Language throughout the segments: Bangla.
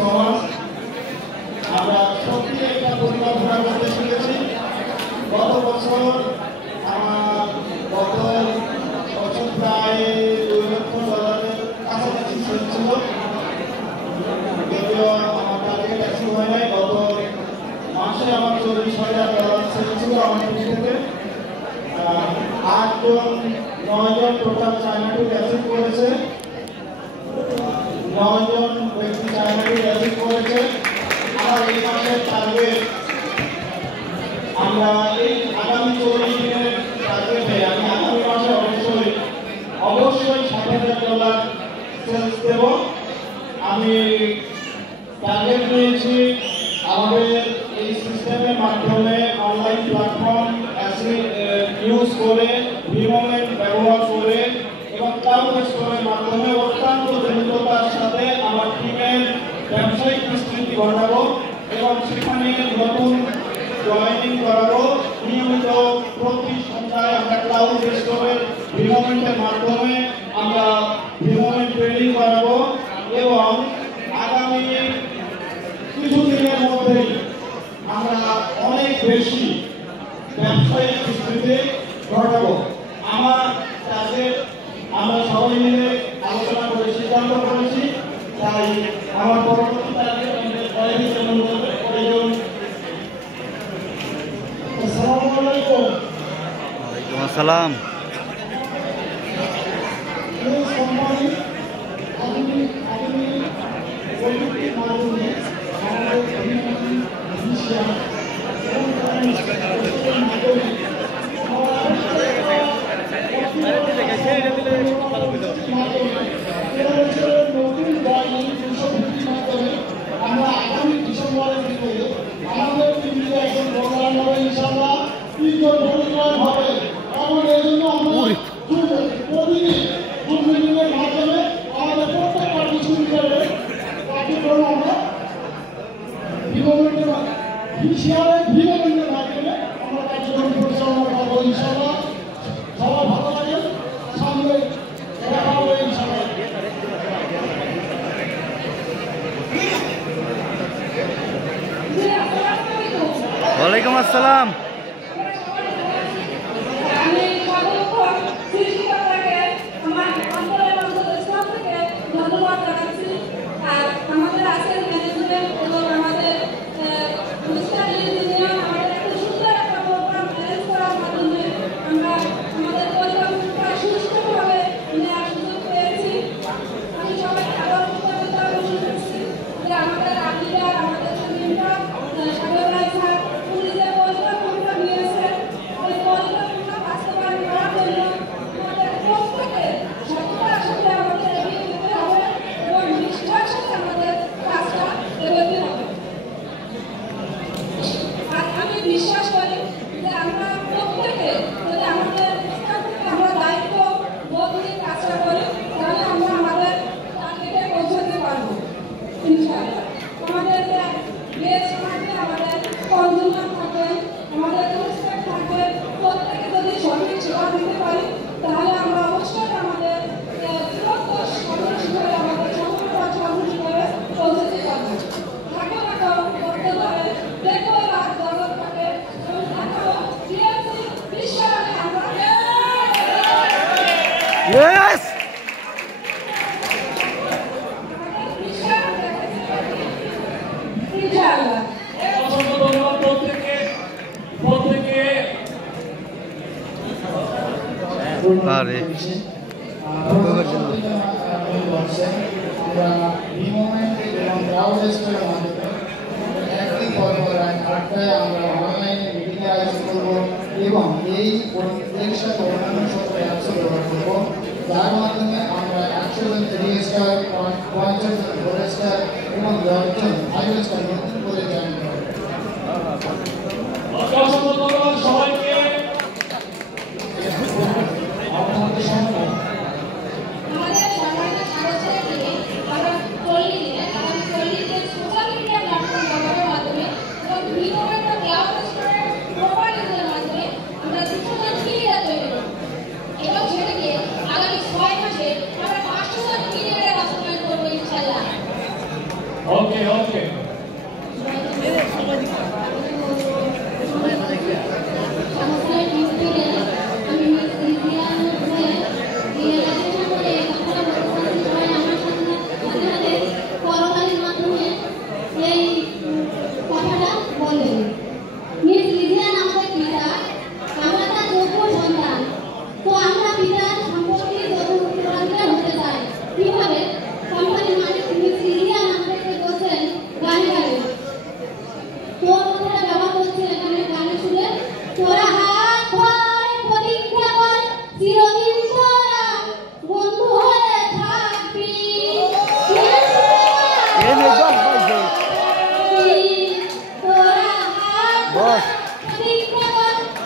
সমাজ আমরা সত্যি একটা পরিকল্পনা করতে শিখেছি। গত বছর আমার গত বছর প্রায় $2,00,000 কাছাকাছি সেল ছিল, যদিও আমার টার্গেট অ্যাচিভ হয় নাই। গত মাসে আমার $40,000 সেল ছিল আমার থেকে। 9 জন টোটাল চায়না ট্যুর অ্যাচিভ করেছে, 9 জন ব্যক্তি চায়না ট্যুর অ্যাচিভ করেছে। আমার এই মাসের টার্গেট, আমরা এই আগামী 40 দিনের টার্গেটে আমি আগামী মাসে অবশ্যই $7,000 সেলস দেব। আমি টার্গেট নিয়েছি আমাদের এই সিস্টেমের মাধ্যমে অনলাইন প্ল্যাটফর্ম ইউজ করে, ভিমোমেন্ট ব্যবহার করে এবং ক্লাউড স্টোরের মাধ্যমে অত্যন্ত দ্রুততার সাথে আমার টিমের ব্যবসায়িক বিস্তৃতি ঘটাবো এবং সেখানে নতুন জয়েনিং করাবো। নিয়মিত প্রতি সন্ধ্যায় আমরা ক্লাউড স্টোরের ভিমোমেন্টের মাধ্যমে আমরা ভিমোমেন্ট ট্রেনিং করাবো এবং আগামী কিছুদিনের মধ্যেই আমরা অনেক বেশি ব্যবসায়িক বিস্তৃতি ঘটাবো। আমার টার্গেট আমরা সবাই মিলে আলোচনা করে সিদ্ধান্ত করেছি, তাই আমার পরবর্তী টার্গেট আমাদের কয়েকদিন যেমন প্রয়োজন। আসসালামু আলাইকুম। ওয়ালাইকুম আসসালাম। আমরা আগামী ডিসেম্বরের ভিতরে আমাদের টিমকে একজন প্রোগ্রাম হবে ইনশাআল্লাহ, 3 জন প্রোগ্রাম হবে এবং এই জন্য আমরা প্রতিদিন জুম মিটিংয়ের মাধ্যমে আমাদের প্রত্যেকটা ডিস্ট্রিক্টের কার্যক্রম আমরা ভিমোমেন্টের মাধ্যমে আমরা কার্যক্রম পরিচালনা করবো ইনশাআল্লাহ। সবাই ভালো লাগে, সামনে দেখা হবে ইনশাআল্লাহ। ওয়ালাইকুম আসসালাম। Yes! এবং এই পরীক্ষা অন্যান্য সকল অ্যাপসও ব্যবহার করবো, যার মাধ্যমে আমরা 100 জন 3 স্টার, 50 জন 4 স্টার এবং 10 জন 5 স্টার নতুন করে জয়েন করবো। সবাইকে Okay. ওকে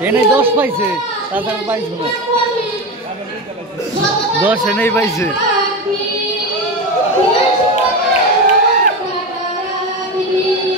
এনে 10 পাইছে, তাছাড়া পাইছে না। 10 এনেই পাইছে। Thank you.